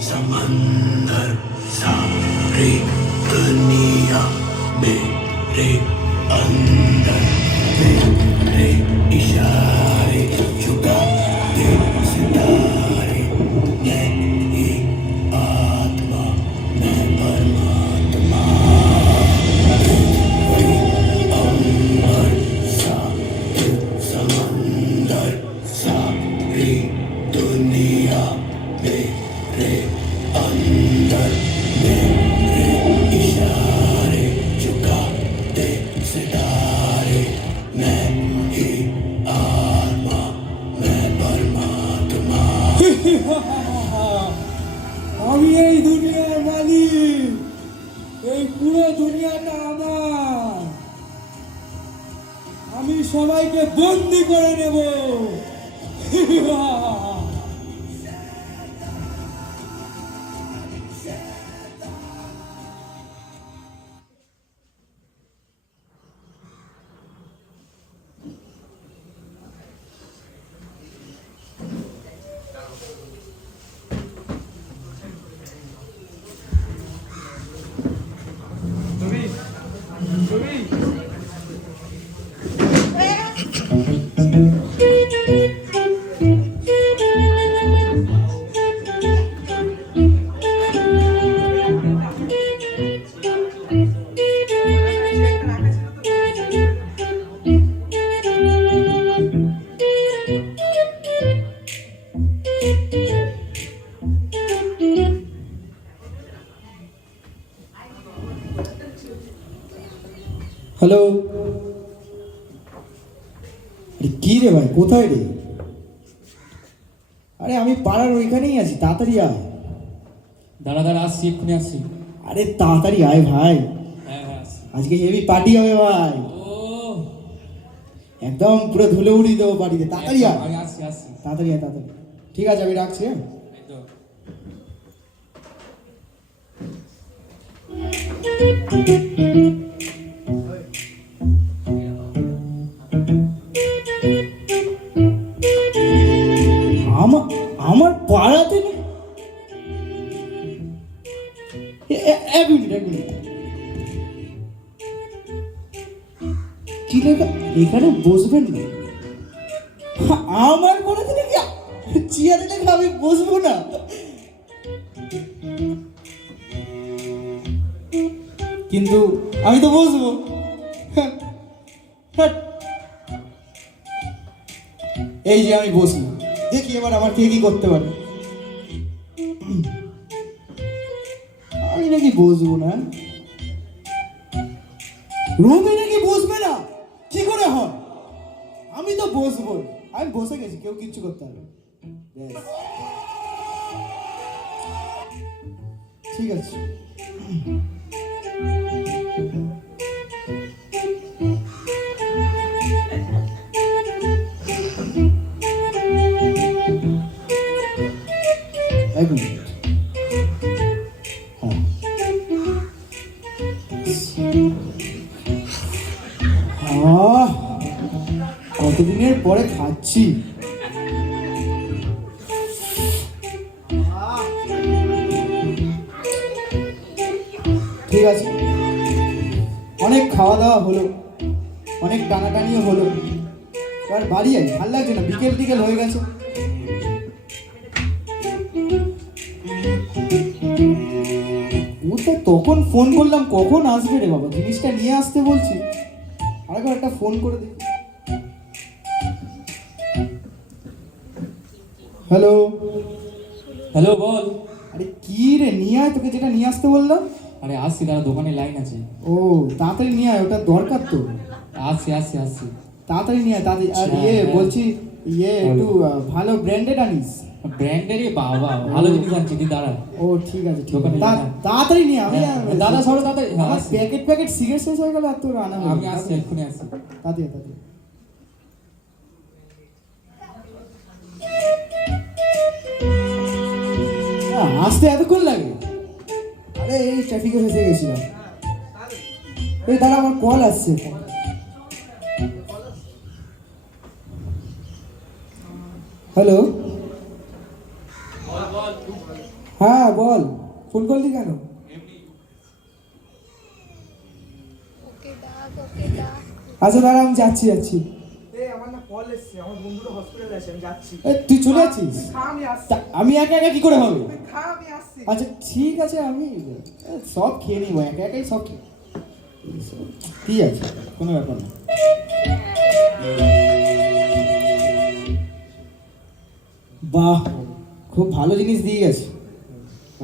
समंदर सारी दुनिया मेरे अंदर मेरे इशारे झुकाते सितारे मैं ही आत्मा मैं परमात्मा अंबर सारे समंदर सारी दुनिया मेरे अंदर मेरे इशारे झुकाते सितारे मैं ही आत्मा मैं परमात्मा আমি এই দুনিয়ার মালিক, এই পুরো দুনিয়াটা আমার। আমি সবাইকে বন্দি করে নেব। হ্যালো, আরে কি রে ভাই, কোথায় রে? আরে আমি পাড়ার ওইখানেই আছি, তাড়াতাড়ি আয়। দাঁড়া দাঁড়া, আসছি, এক্ষুনি আসছি। আরে তাড়াতাড়ি আয় ভাই, হ্যাঁ হ্যাঁ আসছি। আজকে হেভি পার্টি হবে ভাই, ও একদম পুরো ধুলে উড়িয়ে দেবো বাড়িতে। তাড়াতাড়ি আয়, আমি আসছি আসছি। তাড়াতাড়ি আয়, তাড়াতাড়ি। ঠিক আছে, আমি রাখছি। হ্যাঁ, এই তো। আমার পাড়াতে এক মিনিট, এক মিনিট। কি লেখা এখানে? বসবেন না। আমার পাড়াতে নাকি চেয়ারে লেখা আমি বসবো না? কিন্তু আমি তো বসবো। এই যে আমি বসলাম, দেখি এবার আমার কে কি করতে পারে। আমি নাকি বসবো না? রুমি নাকি বসবে না? কি করে হয়? আমি তো বসবো, আমি বসে গেছি, কেউ কিচ্ছু করতে হবে। ঠিক আছে। এক মিনিট। কতদিনের পরে খাচ্ছি। ঠিক আছে, অনেক খাওয়া দাওয়া হলো, অনেক টানাটানিও হলো, এবার বাড়ি যাই, ভাল লাগছে না, বিকেল টিকেল হয়ে গেছে। ওটা তখন ফোন করলাম, কখন আসবে রে বাবা, জিনিসটা নিয়ে আসতে বলছি। আরেকবার একটা ফোন করে দিই। হ্যালো হ্যালো, বল। আরে কি রে, নিয়ে আয়, তোকে যেটা নিয়ে আসতে বললাম। আরে আসছি, দাঁড়া, দোকানে লাইন আছে। ও তাড়াতাড়ি নিয়ে আয়, ওটা দরকার তো। আসছি আসছি আসছি। তাড়াতাড়ি নিয়ে আয়, তাড়াতাড়ি। আর বলছি একটু ভালো ব্র্যান্ডেড আনিস। ব্র্যান্ডেরই বাবা, ভালো জিনিস আনছি, তুই দাঁড়া। ও ঠিক আছে, দোকানে তাড়াতাড়ি নিয়ে আমি। দাদা সরো তাড়াতাড়ি। প্যাকেট প্যাকেট সিগারেট শেষ হয়ে গেল, আর তোর আনা আমি আসছি, এক্ষুনি আসছি। তাড়াতাড়ি তাড়াতাড়ি। আসতে এতক্ষণ লাগে? আরে এই ট্রাফিকে ফেসে গেছিলাম। এই দাঁড়া, আমার কল আসছে। হ্যালো, হ্যাঁ বল, ফোন করলি কেন? আচ্ছা দাঁড়া, আমি যাচ্ছি। আমার না কল এসছে, আমার বন্ধুরা হসপিটালে আছে, আমি যাচ্ছি। তুই চলে যাচ্ছিস? আমি আসছি। আমি একা একা কি করে হবে? আমি আসছি। আচ্ছা ঠিক আছে, আমি সব খেয়ে নিবো, একা একাই সব ঠিক আছে, কোনো ব্যাপার না। বাহ, খুব ভালো জিনিস দিয়ে গেছে।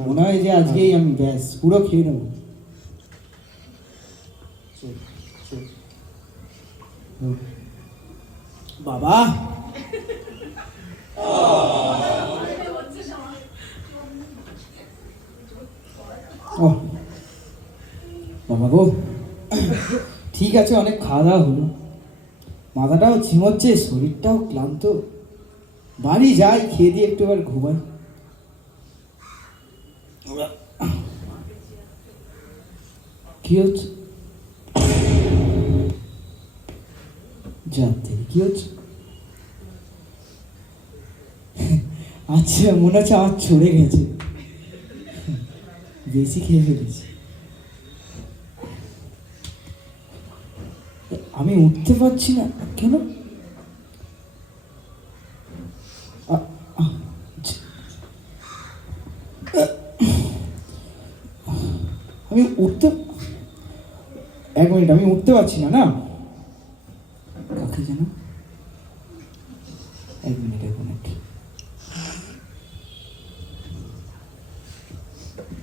মনে হয় যে আজকেই আমি ব্যাস পুরো খেয়ে নেবো। বাবা, ও বাবা গো, ঠিক আছে, অনেক খাওয়া দাওয়া হলো, মাথাটাও ঝিমোচ্ছে, শরীরটাও ক্লান্ত। বাড়ি যাই, খেয়ে দিয়ে একটু এবার ঘুমাই। কি হচ্ছে? জানতে কি হচ্ছে? আচ্ছা, মনে হচ্ছে আমার ছড়ে গেছে, বেশি খেয়ে ফেলেছি। আমি উঠতে পারছি না কেন? আমি উঠতে, এক মিনিট, আমি উঠতে পারছি না। কাকে যেন, এক মিনিট।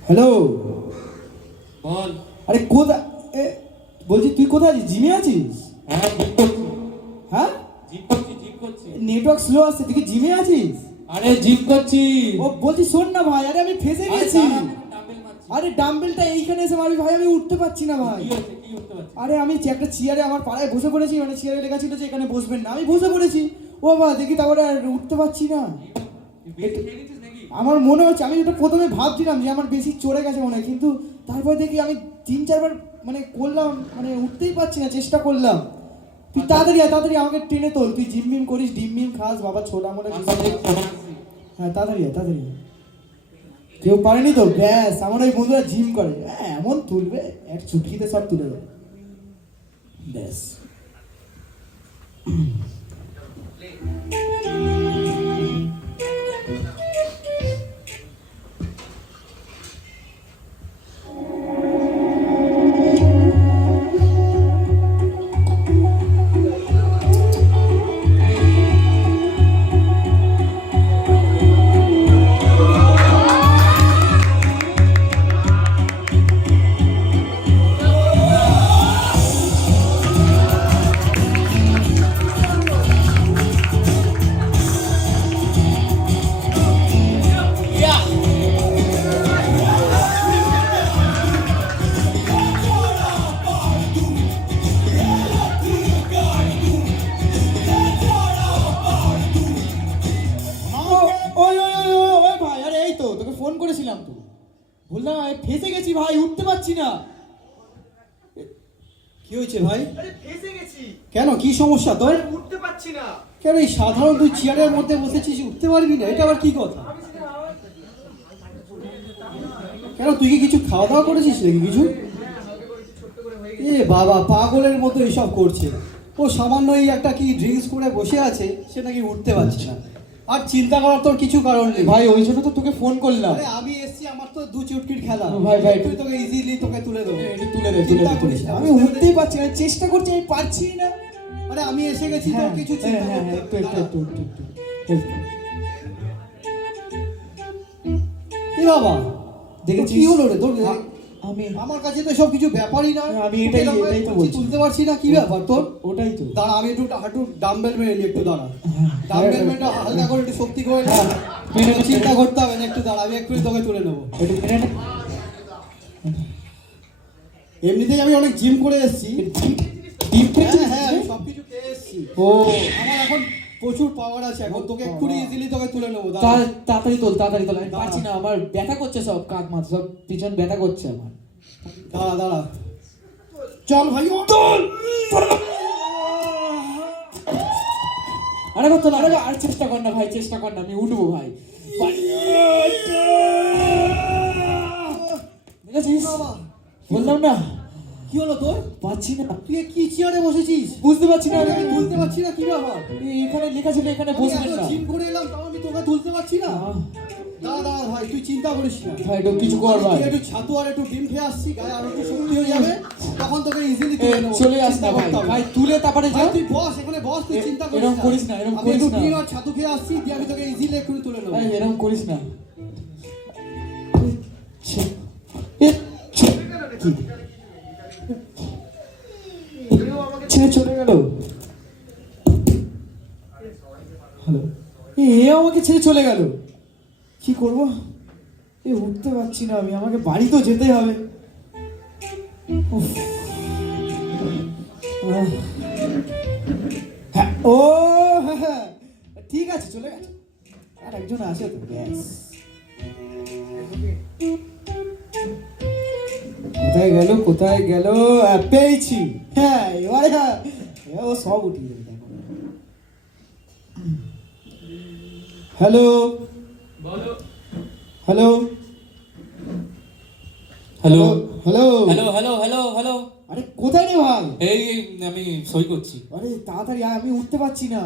হ্যালো, বল। আরে কোথায়? বলছি তুই কোথায় আছিস? জিমে আছিস? হ্যাঁ, জিম করছি। হ্যাঁ, জিম করছি। নেটওয়ার্ক স্লো আসছে, তুই কি জিমে আছিস? আরে জিম করছি। ও বলছি শোন না ভাই, আরে আমি ফেসে গেছি। ডাম্বেল মারছি। আরে ডাম্বেলটা এইখানে এসে মারবি ভাই, আমি উঠতে পারছি না ভাই। কি হচ্ছে? কি উঠতে পারছিস? আরে আমি একটা চেয়ারে আমার পাড়ায় বসে পড়েছি, মানে চেয়ারে লেখা ছিল যে এখানে বসবেন না, আমি বসে পড়েছি। ও বাবা, দেখি তারপরে আর উঠতে পারছি না। বেশি খেয়ে নিচ্ছিস নাকি? আমার মনে হচ্ছে, আমি যেটা প্রথমে ভাবছিলাম যে আমার বেশি চড়ে গেছে মনে হয়, কিন্তু তারপর দেখি আমি 3-4 বার মানে করলাম, মানে উঠতেই পারছি না, চেষ্টা করলাম। তুই তাড়াতাড়ি আমাকে টেনে তোল, তুই জিম মিম করিস, ডিম মিম খাস বাবা, ছোটা মোটা কিছু। হ্যাঁ তাড়াতাড়ি কেউ পারেনি তো, ব্যাস আমার ওই বন্ধুরা জিম করে, হ্যাঁ এমন তুলবে, এক চুটকিতে সব তুলে দেবে, ব্যাস। ওই ভাই, আরে এই তো তোকে ফোন করেছিলাম তো, বললাম ফেসে গেছি ভাই, উঠতে পারছি না। কি হয়েছে ভাই? আরে ফেসে গেছি। কেন, কি সমস্যা তোর? উঠতে পারছি না। কেন, এই সাধারণ তুই চেয়ারের মধ্যে বসেছিস, উঠতে পারবি না? এটা আবার কি কথা? কেন, তুই কি কিছু খাওয়া দাওয়া করেছিস নাকি কিছু? এ বাবা, পাগলের মতো এসব করছে। ও সামান্য এই একটা কি ড্রিঙ্কস করে বসে আছে, সে নাকি উঠতে পারছে না। আর চিন্তা করার তোর কিছু কারণ নেই ভাই, ওই জন্য তো তোকে ফোন করলাম। আমি এসছি, আমার তো 2 চুটকির খেলা ভাই, তুই তোকে ইজিলি তোকে তুলে দেবো। তুলে দে, চিন্তা করিস না, আমি উঠতেই পারছি না, চেষ্টা করছি, আমি পারছি না। আরে আমি এসে গেছি, তোর কিছু চিন্তা করতে একটু এ বাবা, দেখেছিস কি হলো রে তোর? আমি আমার কাছে তো সব কিছু ব্যাপারই না, আমি এটাই তো বলছি, তুলতে পারছি না, কি ব্যাপার তোর? ওটাই তো, দাঁড়া আমি একটু ডাম্বেল মেরে নিই, একটু দাঁড়া, ডাম্বেল মেরে হালকা করে একটু শক্তি করে না, চিন্তা করতে হবে না, একটু দাঁড়া, আমি একটু তোকে তুলে নেবো। এমনিতেই আমি অনেক জিম করে এসেছি, হ্যাঁ আমি সবকিছু পেয়ে এসেছি। ও আমার এখন প্রচুর পাওয়ার আছে, এখন তোকে এক্ষুনি ইজিলি তোকে তুলে নেবো। তাড়াতাড়ি তোল। আমি পারছি না, আমার ব্যথা করছে, সব কাঁধ মাথা সব পিছন ব্যথা করছে আমার। দাঁড়া চল ভাই, তোল। আরে তোল, আর চেষ্টা কর না ভাই, চেষ্টা কর না, আমি উঠবো ভাই। বাবা বললাম না কি হলো তোর? পাচ্ছি না, তুই কি চেয়ারে বসেছিস? বুঝতে পারছি না। আমি তুলতে পারছি না, কি ব্যাপার? এখানে লেখা ছিল এখানে আমি বসবেন এত না। জিম করে এলাম তাও আমি তোকে তুলতে পারছি না। দাদা ভাই তুই চিন্তা করিস না, ভাই একটু কিছু কর ভাই। তুই একটু ছাতু আর একটু ডিম খেয়ে আসছি, গায়ে আর একটু শক্তি হয়ে যাবে, তখন তোকে ইজিলি তুলে নেবো। চলে আস চিন্তা না ভাই, করতে হবে না। ভাই তুলে তারপরে যা। ভাই, তুই বস এখানে বস, তুই চিন্তা করিস এরকম না। করিস না, এরকম আমি করিস একটু না। ডিম আর ছাতু খেয়ে আসছি, দিয়ে আমি তোকে ইজিলি একটু তুলে নেবো। ভাই এরকম করিস না। ছেড়ে চলে গেল। হ্যালো, এ আমাকে ছেড়ে চলে গেল, কি করব? উঠতে পারছি না আমি, আমাকে বাড়ি তো যেতে হবে। উফ। হ্যাঁ, ও হ্যাঁ হ্যাঁ ঠিক আছে, চলে গেছে। আর একজন আসে তো, ব্যাস। কোথায় গেল কোথায় গেল? পেয়েছি, হ্যাঁ এবারে ও সব উঠিয়ে দেবে, দেখো। Hello hello hello hello hello hello hello hello আরে কোথায় রে ভাই? এই আমি সই করছি। আরে তাড়াতাড়ি আয়, আমি উঠতে পারছি না।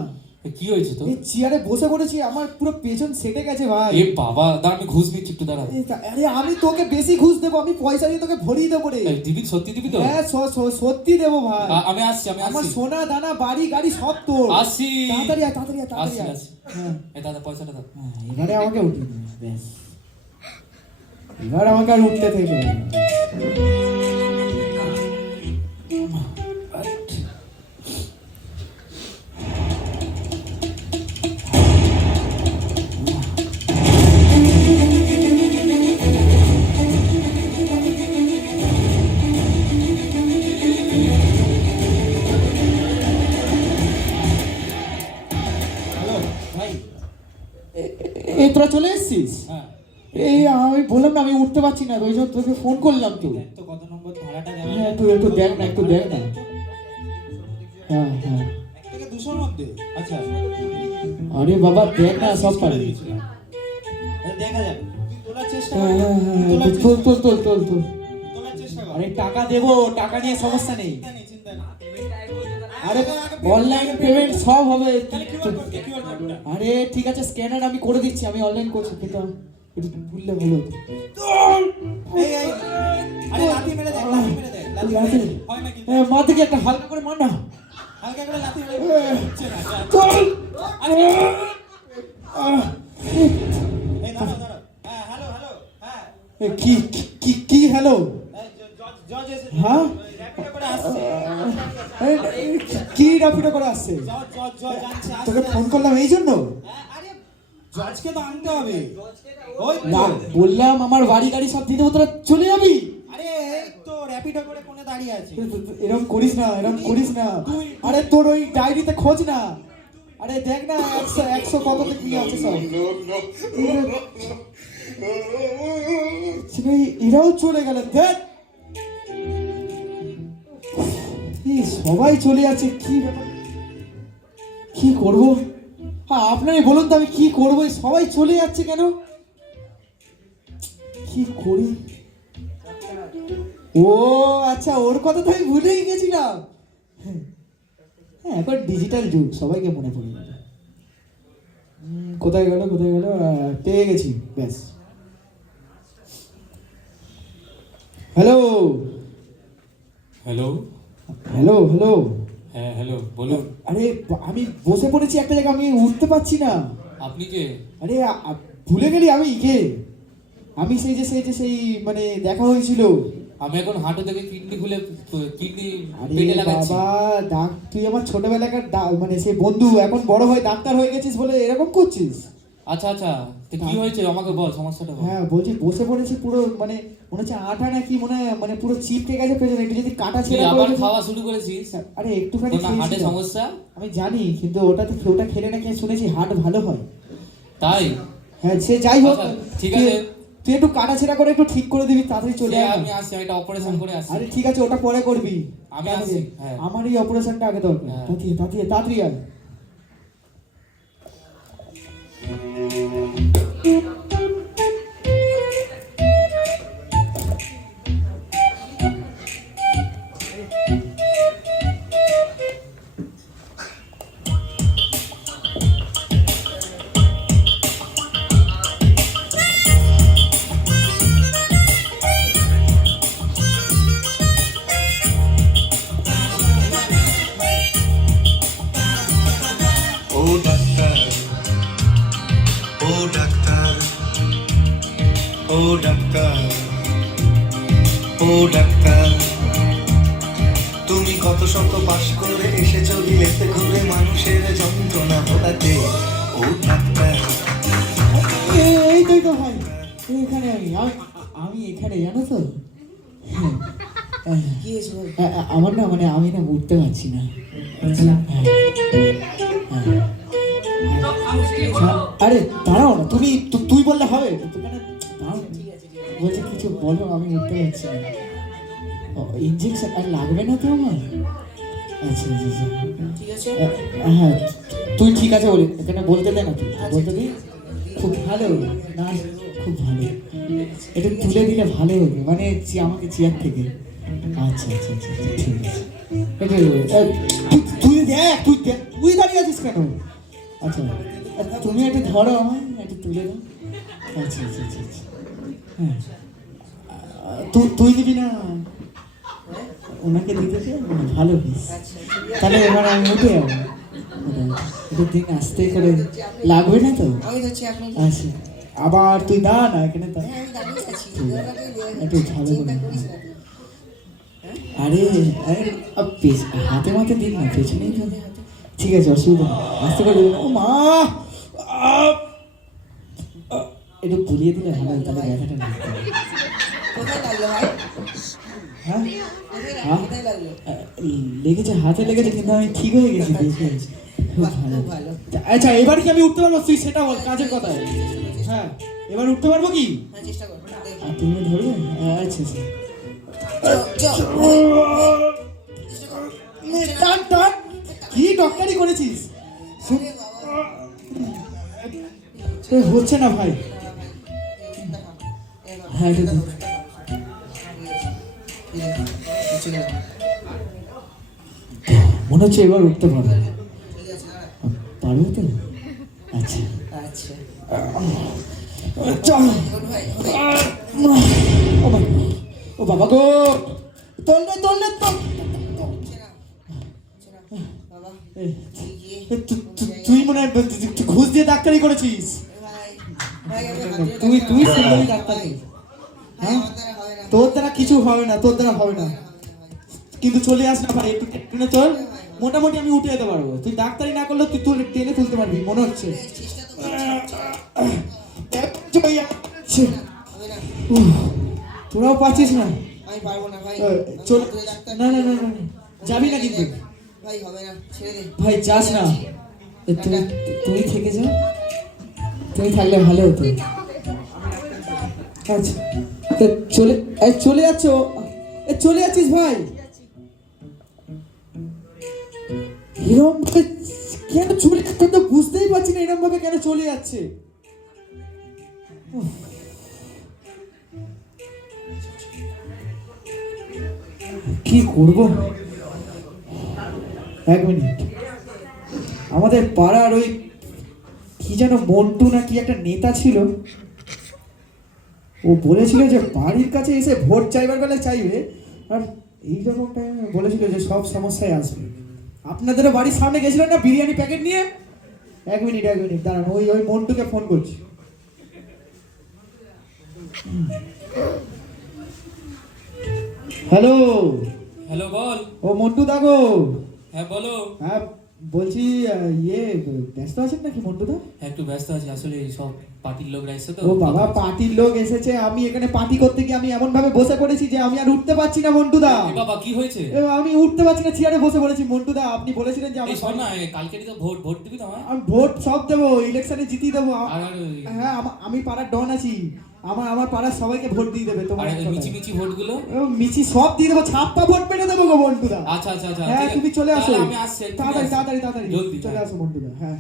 কি হয়েছে তো? এই চেয়ারে বসে পড়েছি, আমার পুরো পেছন সেটে গেছে ভাই। এ বাবা, দাঁড়া আমি ঘুষ নিচ্ছি, একটু দাঁড়া। আরে আমি তোকে বেশি ঘুষ দেবো, আমি পয়সা দিয়ে তোকে ভরিয়ে দেবো রে। এই, দিবি? সত্যি দিবি তো? হ্যাঁ সত্যি দেবো ভাই। আমি আসছি, আমি আমার আসছি। সোনা দানা বাড়ি গাড়ি সব তোর। আসছি। তাড়াতাড়ি আয়, তাড়াতাড়ি আয়, তাড়াতাড়ি আসছি আয়। আসছি। হ্যাঁ এই দাদা পয়সাটা দাও। হ্যাঁ, এবারে আমাকে উঠিয়ে দে, ব্যাস। এবার আমাকে আর উঠতে থেকে হবে না। ভাই এই তোরা চলে এসেছিস? হ্যাঁ, এই আমি বললাম না আমি উঠতে পারছি না, ওই জন্য তোকে ফোন করলাম তো। তো কত নম্বর ভাড়াটা হ্যাঁ, একটু দেখ না, একটু দেখ না। হ্যাঁ হ্যাঁ, থেকে 200 এর মধ্যে? আচ্ছা, আরে বাবা দেখ না, সব পারে। দেখা যাক। তুই তোলার চেষ্টা হ্যাঁ কর। হ্যাঁ, তোল তোল তোল তোল তোল। তোলার চেষ্টা কর। আরে টাকা দেবো, টাকা নিয়ে সমস্যা নেই। চিন্তা নেই, চিন্তা নেই। আরে অনলাইন পেমেন্ট সব হবে। তাহলে কিউআর কোডটা। আরে ঠিক আছে, স্ক্যানার আমি করে দিচ্ছি, আমি অনলাইন করছি, কিন্তু একটু ভুললে ভালো হতো। এই এই আরে লাথি মেরে দেখ, লাথি মেরে দেখ। লাথি মেরে লাথি? দেখ। হয় নাকি? মা থেকে একটা হালকা করে মার না। হালকা করে লাথি মেরে দেখ। হচ্ছে না। চল। এই দাঁড়াও দাঁড়াও। হ্যাঁ, হ্যালো হ্যালো। হ্যাঁ, কি কি কি হ্যালো? এই জজ এসে হ্যাঁ? র‍্যাপিডো করে আসছে। কি রাপিডো করে আসছে? জজ আনছে, তোকে আসছে। ফোন করলাম এই জন্য? আরে জজকে তো আনতে হবে। ওই তো। না বললাম আমার বাড়ি গাড়ি সব দিয়ে দেবো, তোরা চলে যাবি। আরে এই তো র‍্যাপিডো করে কোণে দাঁড়িয়ে আছে। এরকম করিস না, এরকম করিস না। আরে তোর ওই ডায়েরিতে খোঁজ না। আরে দেখ না, 100 কততে কি আছে সব। এরাও চলে গেল, দেখ সবাই চলে যাচ্ছে, কি ব্যাপার, কি করব? হ্যাঁ আপনারই বলুন তো, আমি কি করবো? সবাই চলে যাচ্ছে কেন, কি করি? ও আচ্ছা, ওর কথা তো আমি ভুলেই গেছিলাম। হ্যাঁ এখন ডিজিটাল যুগ, সবাইকে মনে পড়ে যাবে। কোথায় গেল কোথায় গেল? পেয়ে গেছি, ব্যাস। Hello hello hello hello. হ্যাঁ হ্যালো, বলুন। আরে আমি বসে পড়েছি একটা জায়গায়, আমি উঠতে পারছি না। আপনি কে? আরে ভুলে গেলি আমি কে? আমি সেই মানে দেখা হয়েছিল। আমি এখন হাঁটু থেকে কিডনি খুলে কিডনি আরে পেটে লাগাচ্ছি। বাবা, তুই আমার ছোটবেলাকার মানে সেই বন্ধু, এখন বড় হয়ে ডাক্তার হয়ে গেছিস বলে এরকম করছিস? আচ্ছা আচ্ছা, তো কি হয়েছে আমাকে বল, সমস্যাটা বল। হ্যাঁ বলছি, বসে পড়েছি পুরো, মানে মনে হচ্ছে আটা নাকি মানে পুরো চিপকে গেছে পেছনে, একটু যদি কাটা তুই ছেড়ে আবার খাওয়া শুরু করেছিস? আরে একটুখানি তোর না হার্টে খেয়েছিলাম। সমস্যা? আমি জানি, কিন্তু ওটা খেলে নাকি শুনেছি হার্ট ভালো হয়। তাই? হ্যাঁ সে যাই হোক, আচ্ছা, ঠিক আছে। তুই একটু কাটা ছেঁড়া করে একটু ঠিক করে দিবি, তাড়াতাড়ি চলে সে আয়। আমি আসছি, আমি একটা অপারেশন করে আসছি। আরে ঠিক আছে, ওটা পরে করবি। আমি আসছি, হ্যাঁ। আমার এই অপারেশনটা আগে দরকার। হ্যাঁ। তাড়াতাড়ি আয়। ও ডাক্তার, ও ডাক্তার, তুমি কত শত পাশ করে এসেছো বিলেতে ঘুরে মানুষের যন্ত্রণা ভোলাতে। ও ডাক্তার, এই তো ভাই, এখানে আমি এখানে, জানো তো? কি হয়েছে বল? আমার না মানে আমি না উঠতে পারছি না। আরে দাঁড়াও না, তুই বললে হবে? বলছে কিছু বলো, আমি উঠতে পারছি না। ইঞ্জেকশন আর লাগবে না তো আমার? আচ্ছা আচ্ছা আচ্ছা, ঠিক আছে। হ্যাঁ তুই ঠিক আছে বলি, এখানে বলতে দে না, তুই বলতে দিই। খুব ভালো না, খুব ভালো, এটা তুলে দিলে ভালো হবে, মানে আমাকে চেয়ার থেকে। আচ্ছা আচ্ছা আচ্ছা ঠিক আছে, তুই দেখ, তুই দাঁড়িয়ে আছিস কেন? আচ্ছা তুমি একটু ধরো, আমায় একটু তুলে দাও। আচ্ছা আচ্ছা আচ্ছা আচ্ছা, হ্যাঁ তুই দিবি না ওনাকে দিতে চাই, ভালো পিস। তাহলে এবার আমি উঠে যাবো, একটু দিন আস্তে করে, লাগবে না তো? আমি ধরছি আপনি। আচ্ছা আবার তুই দাঁড়া না এখানে, তা হ্যাঁ, আমি দাঁড়িয়ে আছি। একটু ভালো করে। চিন্তা করিস না তুই। আরে আরে হাতে মাতে দিন না, পেছনেই তো। ঠিক আছে, অসুবিধা নেই, আস্তে করে দেবেন। ও মা, একটু বুলিয়ে দিলে ভালো হয়, তাহলে ব্যথাটা না। কোথায় লাগলো ভাই? হ্যাঁ হ্যাঁ, কোথায় লাগলো? লেগেছে, হাতে লেগেছে, কিন্তু আমি ঠিক হয়ে গেছি, দেখে খুব বাহ, ভালো। খুব ভালো। আচ্ছা এবার কি আমি উঠতে পারবো? তুই সেটা বল, কাজের কথা। হ্যাঁ এবার উঠতে পারবো কি? হ্যাঁ, চেষ্টা কর। দেখ। আর তুমি ধরবে? আচ্ছা আচ্ছা, চল। টান টান, কি ডক্টরি করেছিস? আরে বাবা। হচ্ছে না ভাই। হ্যাঁ এটা তো মনে হচ্ছে এবার উঠতে পারবো। পারবো তো? আচ্ছা আচ্ছা। চল। ভাই, ও বাবা গো, তোললে তোললে তো। বাবা, এই, গিয়ে তুই মনে হয় ঘুষ দিয়ে ডাক্তারি করেছিস। ভাই, ভাই, আমি হাত ধরে তুই ডাক্তার সুন্দরী ভাই। ডাক্তারি। ভাই, আমার দ্বারা হবে না। তোর দ্বারা কিছু হবে না, তোর দ্বারা হবে না, কিন্তু চলে আস না ভাই, একটু টেনে চল, মোটামুটি আমি উঠে যেতে পারবো। তুই ডাক্তারি না করলেও তুই টেনে তুলতে পারবি মনে হচ্ছে। চেষ্টা তো করছি। হবে না। তোরাও পাচ্ছিস না? আমি পারবো না ভাই। চল, তুই ডাক্তার। না না না না, যাবি না কিন্তু ভাই, হবে না, ছেড়ে দে। ভাই, যাস না। তুই থেকে যা, তুমি থাকলে ভালো হতো। আচ্ছা তো চলে যাচ্ছ, চলে যাচ্ছিস ভাই? এরকম কেন চলে যাচ্ছে তো বুঝতেই পারছি না, এরকম ভাবে কেন চলে যাচ্ছে। কি করব? এক মিনিট, আমাদের পাড়ার ওই কি যেন মন্টু না কি একটা নেতা ছিল, ও বলেছিল যে বাড়ির কাছে এসে ভোট চাইবার বেলায় চাইবে, আর এইরকম টাইমে বলেছিল যে সব সমস্যায় আসবে। আপনাদেরও বাড়ির সামনে গেছিলেন না বিরিয়ানি প্যাকেট নিয়ে? এক মিনিট দাঁড়ান, ওই মন্টুকে ফোন করছি। হ্যালো হ্যালো, বল। ও মন্টু দাগো। হ্যাঁ বলো। হ্যাঁ বলছি, ব্যস্ত আছেন নাকি মন্টু দা? হ্যাঁ, একটু ব্যস্ত আছি, আসলে এই সব পার্টির লোকরা এসে তো। ও বাবা, পার্টির লোক এসেছে, আমি এখানে পার্টি করতে গিয়ে আমি এমন ভাবে বসে পড়েছি যে আমি আর উঠতে পারছি না মন্টু দা। এ বাবা, কি হয়েছে? আমি উঠতে পারছি না, চেয়ারে বসে পড়েছি মন্টু দা। আপনি বলেছিলেন যে এই শোন না, কালকে তো ভোট দিবি তো আমার? আমি ভোট সব দেবো, ইলেকশনে জিতিয়ে দেবো। আর হ্যাঁ আমি পাড়ার ডন আছি, আমার পাড়ার সবাইকে ভোট দিয়ে দেবে তোমার। মিচি ভোটগুলো মিছি সব দিয়ে দেবো, ছাপ্পা ভোট পেটে দেবো গো মন্টু দা। আচ্ছা আচ্ছা আচ্ছা, হ্যাঁ ঠিক আছে। তুমি চলে আসো, তাহলে আমি আসছি, তাড়াতাড়ি জলদি চলে আসো মন্টু দা। হ্যাঁ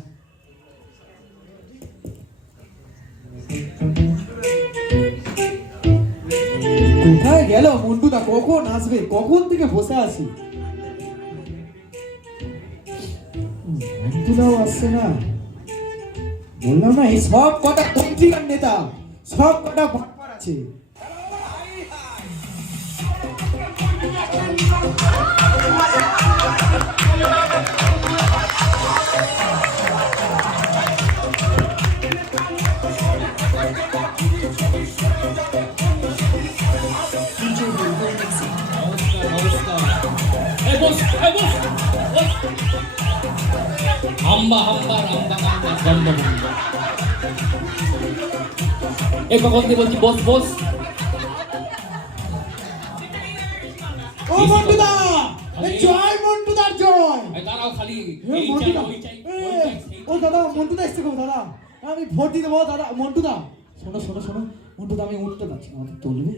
কোথায় গেল মন্টু দা? কখন আসবে? কখন থেকে বসে আছি, মন্টু দাও আসছে না। বললাম না, এই সব কটা পত্রিকার নেতা, সব কটা ভটপার আছে। বস এই বস বস। হাম্বা হাম্বা রাম্বা কাম্বা গম্বা গম্বা। এই কখন দিয়ে বলছি বস বস। ও মন্টুদা, এই জয় মন্টুদার জয়। এই দাঁড়াও খালি এ, এই চাই মন্টুদা, ওই চাই এ, ওই চাই সেই ও দাদা মন্টুদা এসছে গো দাদা, আমি ভোট দিয়ে দেবো দাদা। মন্টুদা শোনো শোনো শোনো, মন্টুদা আমি উঠতে পারছি না, আমাকে তুলবে?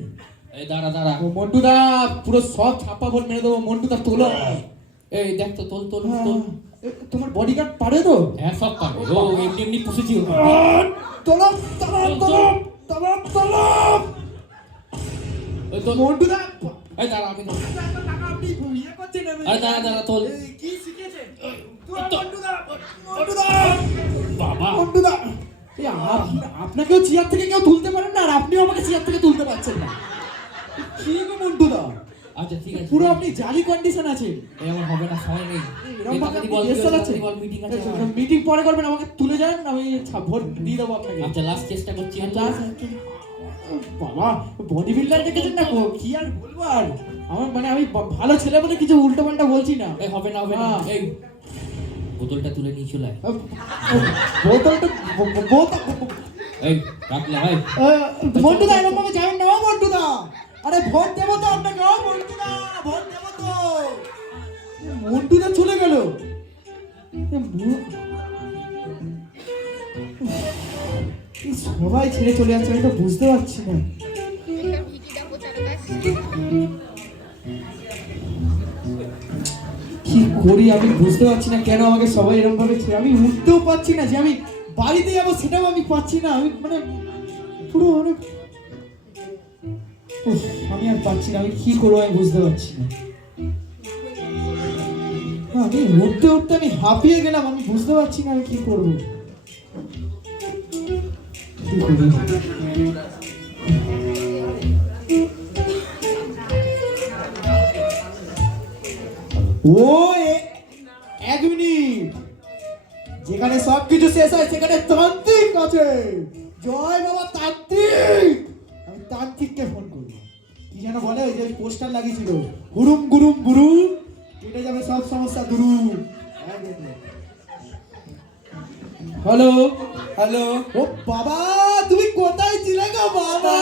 এই দাঁড়া দাঁড়া। ও মন্টুদা পুরো সব ছাপ্পা ভোট মেরে দেবো, মন্টুদা তোলো। এই দেখ তো তোল তোল হ্যাঁ, তোল। এ, তোমার বডিগার্ড পারে তো? হ্যাঁ সব পারবে ও এমনি এমনি পুষেছি ও। তলব তলব তলব তলব তলব। ওই তোল। মন্টুদা এই দাঁড়া আমি তোল। আপনি ইয়ে করছেন না? আরে দাঁড়া দাঁড়া তোল। কি শিখেছেন মন্টুদা? মন্টুদা বাবা মন্টুদা, এই আপনাকেও চেয়ার থেকে কেউ তুলতে পারেন না, আর আপনিও আমাকে চেয়ার থেকে তুলতে পারছেন না। কি গো মন্টুদা, আচ্ছা ঠিক আছে। পুরো আপনি জালি কন্ডিশন আছে। এই আমার হবে না সময় নেই। এরকম এই ভাবে তাড়াতাড়ি আপনি বল দেশ চালাচ্ছেন? বল মিটিং আছে আমার। মিটিং পরে করবেন, আমাকে তুলে যান, আমি ভোট দিয়ে দেবো আপনাকে। আচ্ছা লাস্ট চেষ্টা করছি আমি। বাবা বডি বিল্ডার দেখেছেন না গো, কি আর বলবো আর। আমার মানে আমি ভালো ছেলে বলে কিছু উল্টো পাল্টা বলছি না। এই হবে না হবে না। হ্যাঁ। এই বোতলটা তুলে নিয়ে চলে আয়। বোতলটা বোতল এই রাখলে ভাই। মন্টুদা এরকম ভাবে যাবেন না ও মন্টুদা। আরে ভোট দেবো তো আপনাকে ও মন্টুদা, ভোট দেবো তো। মন্টুদা চলে গেল। সবাই ছেড়ে চলে যাচ্ছে, আমি তো বুঝতে পারছি না। কি করি আমি বুঝতে পারছি না, কেন আমাকে সবাই এরকম ভাবে ছেড়ে, আমি উঠতেও পারছি না, যে আমি বাড়িতে যাবো সেটাও আমি পাচ্ছি না। আমি মানে পুরো মানে উফ, আমি আর পাচ্ছি না, আমি কি করবো আমি বুঝতে পারছি না। আমি উঠতে উঠতে আমি হাঁপিয়ে গেলাম, আমি বুঝতে পারছি না আমি কি করবো। কি করি? ও এক মিনিট, যেখানে সবকিছু শেষ হয় সেখানে তান্ত্রিক আছে। জয় বাবা তান্ত্রিক। আমি তান্ত্রিককে ফোন করবো। কি যেন বলে, ওই যে পোস্টার লাগিয়েছিল, হুরুম গুরুম বুরুম, কেটে যাবে সব সমস্যা দুরুম। Hello hello. ও বাবা, তুমি কোথায় ছিলে গো বাবা?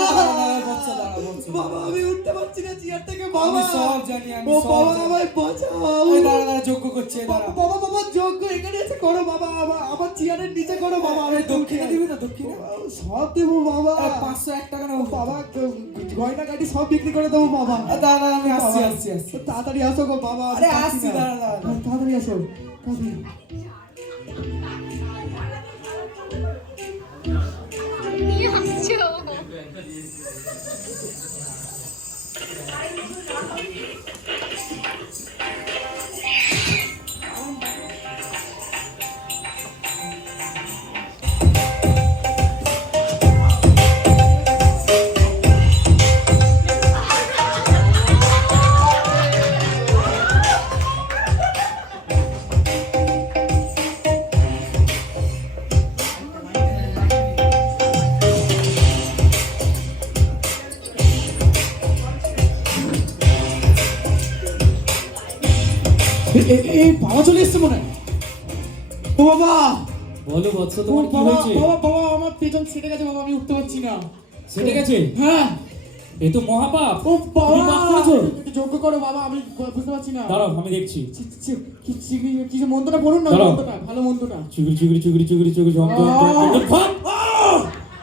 বলছো, দাঁড়া, বলছো। বাবা আমি উঠতে পারছি না চেয়ার থেকে বাবা। আমি সব জানি, আমি ও সব বাবা জানি। আমায় বাঁচাও। ওই দাঁড়া দাঁড়া, যোগ্য করছে, দাঁড়া। বাবা বাবা যোগ্য এখানে এসে করো বাবা, আমার চেয়ারের নিচে করো বাবা। আমি দক্ষিণে দিবি না, দক্ষিণে? সব দেবো বাবা। 501 টাকা নেবো বাবা গয়না গাড়ি সব বিক্রি করে দেবো বাবা। দাঁড়া দাঁড়া, আমি আসছি বাবা, আসছি আসছি। তাড়াতাড়ি আসো গো বাবা। আমি আরে পাচ্ছি আসছি, না। দাঁড়া দাঁড়া। তাড়াতাড়ি আসো তাড়াতাড়ি। এই বাবা চলে এসছে মনে হয়। ও বাবা, বলো বৎস ও তোমার কি বাবা হয়েছে? বাবা বাবা, আমার পেছন সেটে গেছে বাবা, আমি উঠতে পারছি না। সেটে গেছে? হ্যাঁ। এ তো মহাপাপ। ও তুমি পাপ বাবা, করেছো? একটু যোগ্য করো বাবা, আমি বুঝতে পারছি না। দাঁড়াও আমি দেখছি। কিছু মন্ত্রটা বলুন না, দাঁড়াও। মন্ত্রটা ভালো মন্ত্রটা। চুগড়ি চুগড়ি চুগড়ি চুগড়ি চুগড়ি জঙ্গল ফাট।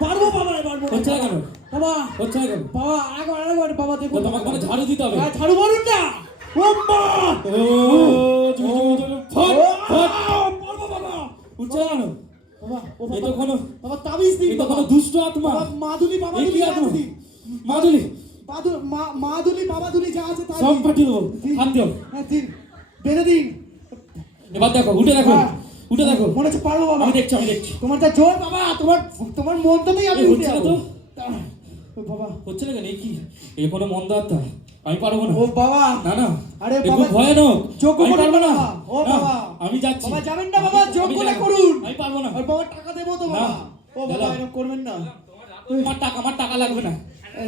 পারবো বাবা, পারবো হচ্ছে না কেন? বাবা। হচ্ছে না কেন? বাবা আরেকবার বাবা দেখো। তো তোমাকে মানে ঝাড়ু দিতে হবে। ঝাড়ু মারুন না। ও মা, ও চুগড়ি চুগড়ি চুগড়ি ফাট ফাট। পারবো বাবা। উঠছে না কেন? বাবা ও এ বাবা, তো কোনো বাবা তাবিজ দিন এ তো বাবা। কোনো দুষ্ট আত্মা। বাবা মাদুলি বাবা এ কি দুলি আত্মা? দিন। মাদুলি মাদুলি বাবা দুলি যা আছে তাই সব দিন। পাঠিয়ে দেবো। দিন। হাত দিও। হ্যাঁ দিন, বেঁধে দিন। এবার দেখো উঠে দেখো হ্যাঁ। উঠে দেখো। মনে হচ্ছে পারবো বাবা। আমি দেখছি আমি দেখছি। তোমার যা জোর বাবা, তোমার মন্ত্রতেই আমি এ উঠে হচ্ছে না যাবো। তো? ও বাবা, হচ্ছে না কেন? এ কি? এ কোনো মন্দ আত্মা। আমি পারবো না। ও বাবা, না না। আরে এ বাবা, খুব ভয়ানক। যোগ্য আমি করুন পারবো না। বাবা। ও না, বাবা, আমি যাচ্ছি। বাবা যাবেন না বাবা, আমি যোগ্যটা যাবো। করুন। আমি পারবো না। আর বাবা টাকা দেবো তো বাবা। না। ও বাবা দাদা। এরকম করবেন না, আমার টাকা লাগবে না।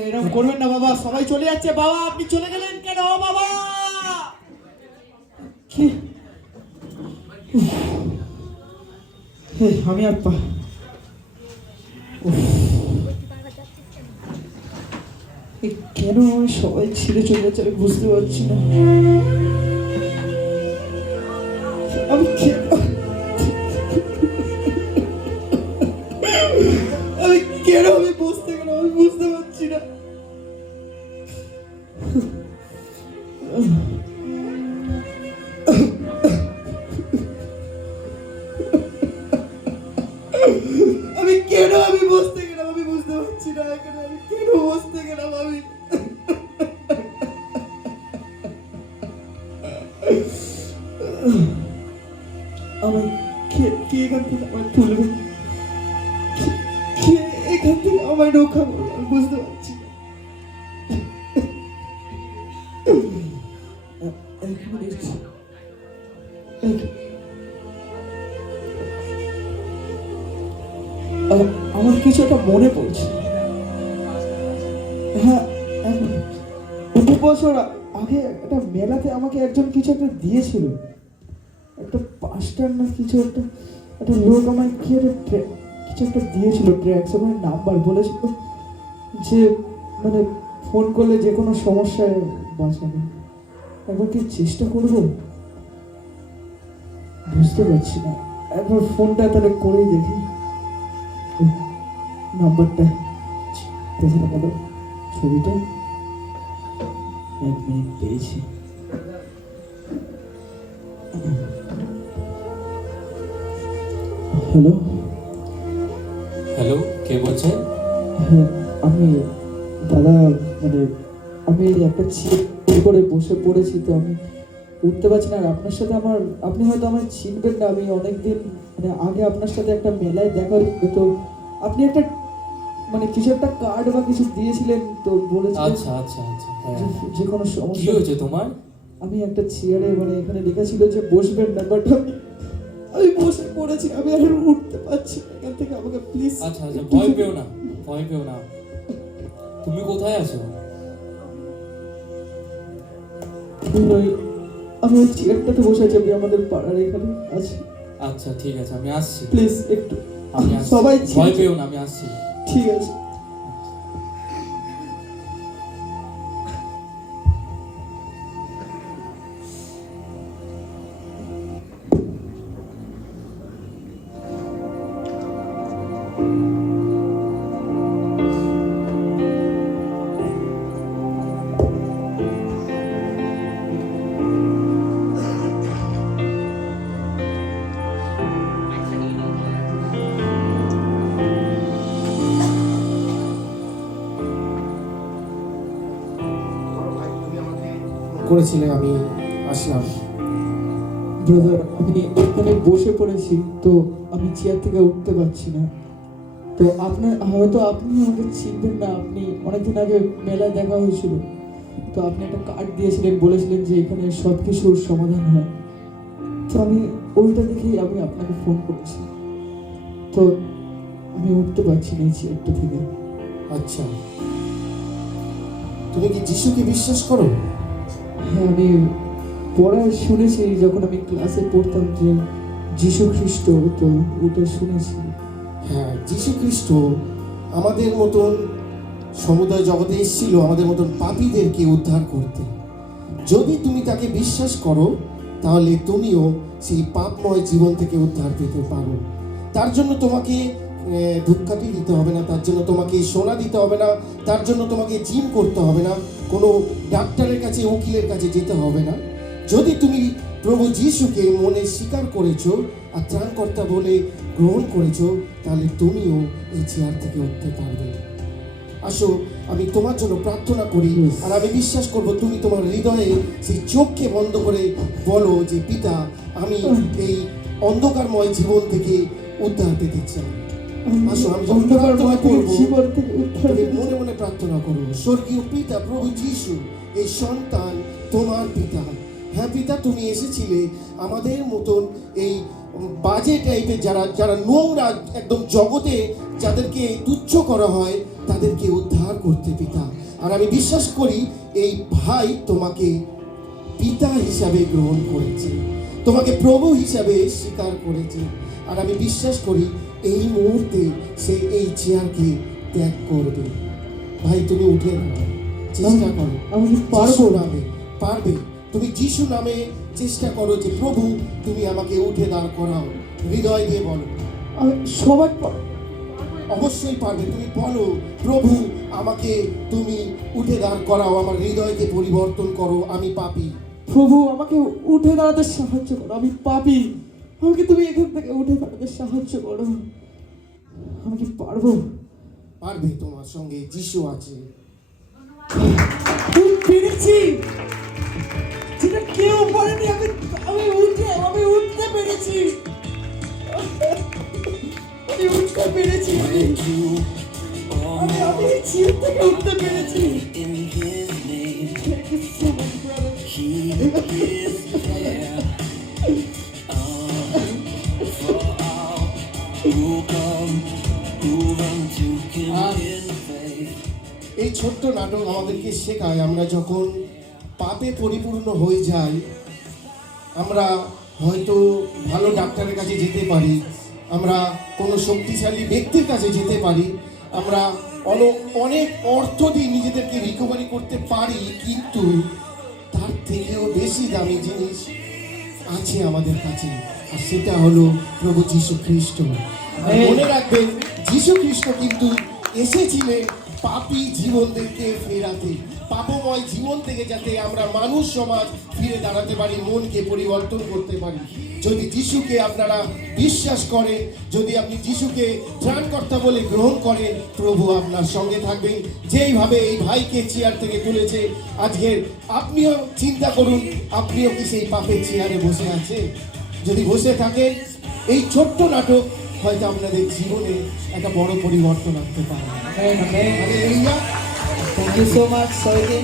এরকম করবেন না বাবা। সবাই চলে যাচ্ছে বাবা, আপনি চলে গেলেন কেন বাবা? কি হে, আমি আর পা উফ। এ কেন আমি সবাই ছিঁড়ে চলে যাচ্ছে আমি বুঝতে পারছি না। আমি কেন আমি বুঝতে গেলাম আমি বুঝতে পারছি না। আমি কেন আমি বসতে গেলাম আমি বুঝতে পারছি না এখানে আমি কেন বসতে গেলাম আমি আমার কে এখান থেকে আমার তুলবে কে এখান থেকে আমার রক্ষা করবে আমি বুঝতে পারছি না। এক মিনিট আমার কিছু একটা মনে পড়ছে। হ্যাঁ 2 বছর আগে একটা মেলাতে আমাকে একজন কিছু একটা দিয়েছিল, একটা পাস্টার না কিছু একটা লোক আমায় কি একটা কিছু একটা দিয়েছিল, ট্র্যাক্স আমার নাম্বার বলেছিল যে মানে ফোন করলে যে কোনো সমস্যায় বাঁচাবে। একবার কি চেষ্টা করবো বুঝতে পারছি না, একবার ফোনটা তাহলে করেই দেখি। নাম্বারটা কোথায় গেল ছবিটা, 1 মিনিট পেয়েছি। হ্যালো হ্যালো, কে বলছেন? হ্যাঁ আমি দাদা, মানে আমি একটা চিট করে বসে পড়েছি তো আমি উঠতে পারছি না। আর আপনার সাথে আপনি হয়তো আমায় চিনবেন না, আমি অনেকদিন মানে আগে আপনার সাথে একটা মেলায় দেখা হয়েছিল, তো আপনি একটা মানে কিছু একটা কার্ড বা কিছু দিয়েছিলেন তো বলেছিলেন আচ্ছা আচ্ছা আচ্ছা, হ্যাঁ। যে কোনো কি সমস্যা। হয়েছে তোমার? আমি একটা চেয়ারে মানে এখানে লেখা ছিল যে বসবেন না, বাট আমি বসে পড়েছি, আমি আর উঠতে পারছি না এখান থেকে, আমাকে প্লিজ। আচ্ছা আচ্ছা, ভয় পেও না, ভয় পেও না। তুমি কোথায় আছো? আমি ওই চেয়ারটাতে বসে আছি, আমি আমাদের পাড়ার এখানে আছি। আচ্ছা ঠিক আছে, আমি আসছি। প্লিজ একটু আমি আসছি, সবাই ভয় পেও না, আমি আসছি। ঠিক আছে। করেছিলে, আমি আসলাম। ব্রাদার আমি এখানে বসে পড়েছি তো আমি চেয়ার থেকে উঠতে পারছি না, তো হয়তো আপনি আমাকে চিনবেন না, আপনি অনেকদিন আগে মেলায় দেখা হয়েছিল, তো আপনি একটা কার্ড দিয়েছিলেন, বলেছিলেন যে এখানে সব কিছুর সমাধান হয়, তো আমি ওইটা দেখেই আমি আপনাকে ফোন করেছি, তো আমি উঠতে পারছি না এই চেয়ারটা থেকে। আচ্ছা, তুমি কি যিশুকে বিশ্বাস করো? হ্যাঁ আমি পড়ায় শুনেছি, যখন আমি ক্লাসে পড়তাম যে যীশু খ্রিস্ট, তো ওটা শুনেছি। হ্যাঁ, যিশু খ্রিস্ট আমাদের মতন সমুদয় জগতে এসেছিল আমাদের মতন পাপীদেরকে উদ্ধার করতে। যদি তুমি তাকে বিশ্বাস করো তাহলে তুমিও সেই পাপময় জীবন থেকে উদ্ধার পেতে পারো। তার জন্য তোমাকে ধূপকাঠি দিতে হবে না, তার জন্য তোমাকে সোনা দিতে হবে না, তার জন্য তোমাকে জিম করতে হবে না, কোনো ডাক্তারের কাছে উকিলের কাছে যেতে হবে না। যদি তুমি প্রভু যিশুকে মনে স্বীকার করেছো আর ত্রাণকর্তা বলে গ্রহণ করেছো তাহলে তুমিও এই চেয়ার থেকে উঠতে পারবে। আসো আমি তোমার জন্য প্রার্থনা করি, আর আমি বিশ্বাস করব তুমি তোমার হৃদয়ে সেই চোখকে বন্ধ করে বলো যে পিতা, আমি এই অন্ধকারময় জীবন থেকে উদ্ধার পেতে চাই। আসো আমি যখন প্রার্থনা করবো তুমি মনে মনে প্রার্থনা করো। স্বর্গীয় পিতা প্রভু যিশু, এই সন্তান তোমার পিতা। হ্যাঁ পিতা, তুমি এসেছিলে আমাদের মতন এই বাজে টাইপের যারা নোংরা একদম জগতে যাদেরকে তুচ্ছ করা হয় তাদেরকে উদ্ধার করতে পিতা। আর আমি বিশ্বাস করি এই ভাই তোমাকে পিতা হিসাবে গ্রহণ করেছে, তোমাকে প্রভু হিসাবে স্বীকার করেছে। আর আমি বিশ্বাস করি এই মুহূর্তে সে এই চেয়ারকে ত্যাগ করবে। ভাই তুমি উঠে দাঁড়াও, চেষ্টা করো। আমি কি পারবো? যিশু নামে পারবে, তুমি যিশু নামে চেষ্টা করো যে প্রভু তুমি আমাকে উঠে দাঁড় করাও। হৃদয় দিয়ে বলো। আমি সবাই অবশ্যই পারবে, তুমি বলো প্রভু আমাকে তুমি উঠে দাঁড় করাও, আমার হৃদয়কে পরিবর্তন করো, আমি পাপী। প্রভু আমাকে উঠে দাঁড়াতে সাহায্য করো, আমি পাপী। আমাকে তুমি এখান থেকে উঠে দাঁড়াতে সাহায্য করো। আমি কি পারবো? পারবে, তোমার সঙ্গে যিশু আছে। আমি পেরেছি, যেটা কেউ পারেনি। আমি উঠতে পেরেছি। আমি উঠতে পেরেছি। আমি এই চেয়ার থেকে উঠতে পেরেছি। Thank you so much, brother. এই ছোট্ট নাটক আমাদেরকে শেখায় আমরা যখন পাপে পরিপূর্ণ হয়ে যাই, আমরা হয়তো ভালো ডাক্তারের কাছে যেতে পারি, আমরা কোনো শক্তিশালী ব্যক্তির কাছে যেতে পারি, আমরা অনেক অর্থ দিয়ে নিজেদেরকে রিকভারি করতে পারি, কিন্তু তার থেকেও বেশি দামি জিনিস আছে আমাদের কাছে, আর সেটা হলো প্রভু যীশু খ্রিস্ট। আর মনে রাখবেন যীশু খ্রিস্ট কিন্তু এসেছিলেন পাপী জীবনদেরকে ফেরাতে, পাপময় জীবন থেকে যাতে আমরা মানুষ সমাজ ফিরে দাঁড়াতে পারি, মনকে পরিবর্তন করতে পারি। যদি যিশুকে আপনারা বিশ্বাস করেন, যদি আপনি যিশুকে ত্রাণকর্তা বলে গ্রহণ করেন, প্রভু আপনার সঙ্গে থাকবেন। যেইভাবে এই ভাইকে চেয়ার থেকে তুলেছে, আজকে আপনিও চিন্তা করুন, আপনিও কি সেই পাপের চেয়ারে বসে আছেন? যদি বসে থাকেন, এই ছোট্ট নাটক হয়তো আপনাদের জীবনে একটা বড় পরিবর্তন আনতে পারে। Amen. Hallelujah. Thank you so much, সবাইকে।